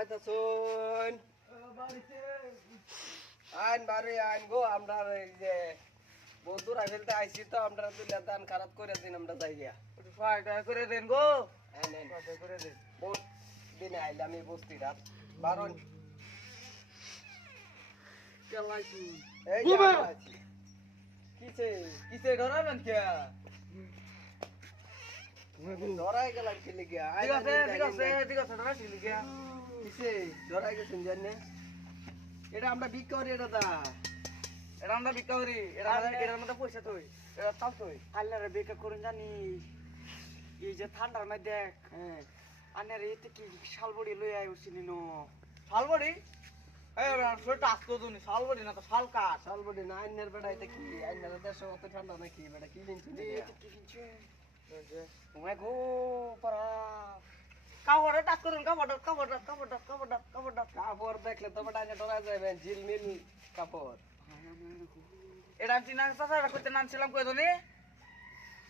পাইতাছুন আইন বাড়ি আইন গো আমরা এই যে বন্ধুর ফেলতে আইছি তো আমরা তুলে দান খারাপ করে দিন আমরা যাই গিয়া ফায়দা করে দেন গো আইন আইন ফায়দা করে দেন বহুত দিনে আইলে আমি বস্তি রাত বারণ চালাইছি এই যে আমরা আছি। কিছে কিসে ডরাবেন কে ধরাই গেলাম খেলে গিয়া ঠিক আছে ডরাইছি লিখা কিছে ধরাই গেছেন জানে এটা আমরা বিক্রি করি এটা দা এটা আমরা বিক্রি করি এটার মধ্যে পয়সা তুই এটা তাও তুই আল্লাহরে বেকার করুন জানি এই যে ঠান্ডার মধ্যে দেখ হ্যাঁ আনের এতে কি শালবড়ি লই আই উছিনি নো শালবড়ি এই শরীরটা আসতো তুমি শালবড়ি না তো শাল কাঠ শালবডি না আইনের বেড়া এটা কি আইনের দেশে অত ঠান্ডা নাকি বেড়া কি জিনিস এতে কি কিনছে তোমায় গো পারা কাপড়ে টাচ করুন কাপড় কাপড় দেখলে তো বেটা আইনে ডরা যাবেন ঝিলমিল কাপড় এটা আমি চিনা চাচা এটা করতে নামছিলাম কই জানি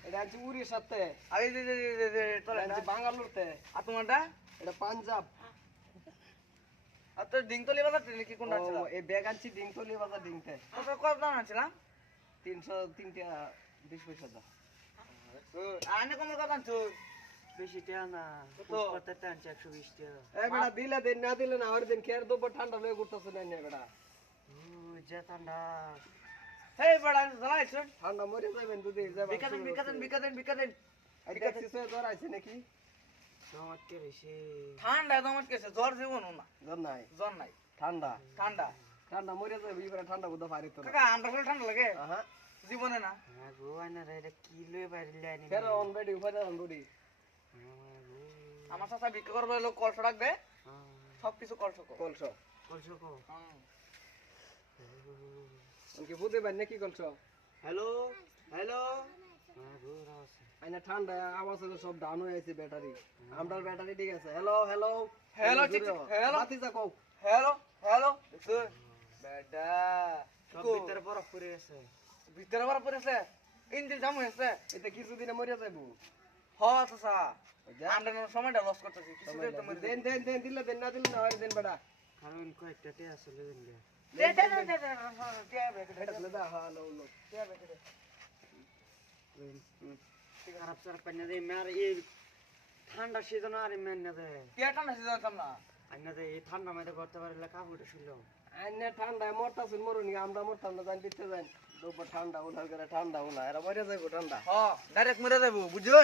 এটা আনছি উড়ির সাথে আরে যে তোরা আনছি বাঙ্গালোরতে আর তোমারটা এটা পাঞ্জাব আর তোর ডিংতলি বাজার ট্রেনে কি কোনটা ছিল এই ব্যাগ আনছি ডিংতলি বাজার ডিংতে তোর কত দাম আনছিলাম 303 টাকা 20 পয়সা দা আনে কম কত আনছো বেশি টাকা না কত? কত টানছে 120 টাকা এই বেটা দিলে দেন না দিলে না আর দিন কেয়ার দোব ঠান্ডা লয়ে ঘুরতেছ না বেটা ও যে ঠান্ডা হেই বড়া জানাইছ ঠান্ডা মরে যাবেন যদি যাবেন বিকাদেন আই দেখছিস জ্বর আইছে নাকি জমাত কে রেছে ঠান্ডা দমত কেছে জ্বর জীবন না জ্বর নাই জ্বর নাই ঠান্ডা ঠান্ডা ঠান্ডা মরে যাবে এবারে ঠান্ডা বুঝা পারি তো কাকা আন্ডা ফুল ঠান্ডা লাগে হ্যাঁ জীবনে না হ্যাঁ গো আনারে এটা কি লই বাইরে লাইনি ফের অন বেডি উপরে অন বডি আমার চাচা বিক্রি করবে লোক কলস রাখবে সবকিছু কলস কলস কলছো কো কি বুঝে বান নাকি কলস হ্যালো হ্যালো হ্যাঁ গো রাস আইনা ঠান্ডা আওয়াজ হলো সব ডাউন হয়ে আছে ব্যাটারি আমরার ব্যাটারি ঠিক আছে হ্যালো হ্যালো হ্যালো ঠিক হ্যালো বাতি যা কও হ্যালো দেখছো বেটা সব ভিতরে বরফ পড়ে আছে ভিতরে বড় পড়েছে ইঞ্জিন জাম হয়েছে এটা কিছুদিনে মরে যাবো হ চাচা আমরা সময়টা লস করতেছি কিছু তো মরে দেন দেন দেন দিলে দেন না দিলে না হয় দেন বেটা কারণ কয়েকটা টে আছে লেন দে এটা ছেলে দা হ্যালো হ্যালো খারাপ সারা পানি দে মার এই ঠান্ডা সিজন আর মেন না দে ঠান্ডা সিজন সামনা আইনা দে এই ঠান্ডা মধ্যে করতে পারলে কাপড়টা শুলো আইনা ঠান্ডায় মরতাছুন মরুনি আমরা মরতাম না জান দিতে যান দুপুর ঠান্ডা উঠার করে ঠান্ডা উলা এরা মরে যাইবো ঠান্ডা হ ডাইরেক্ট মরে যাবো বুঝছো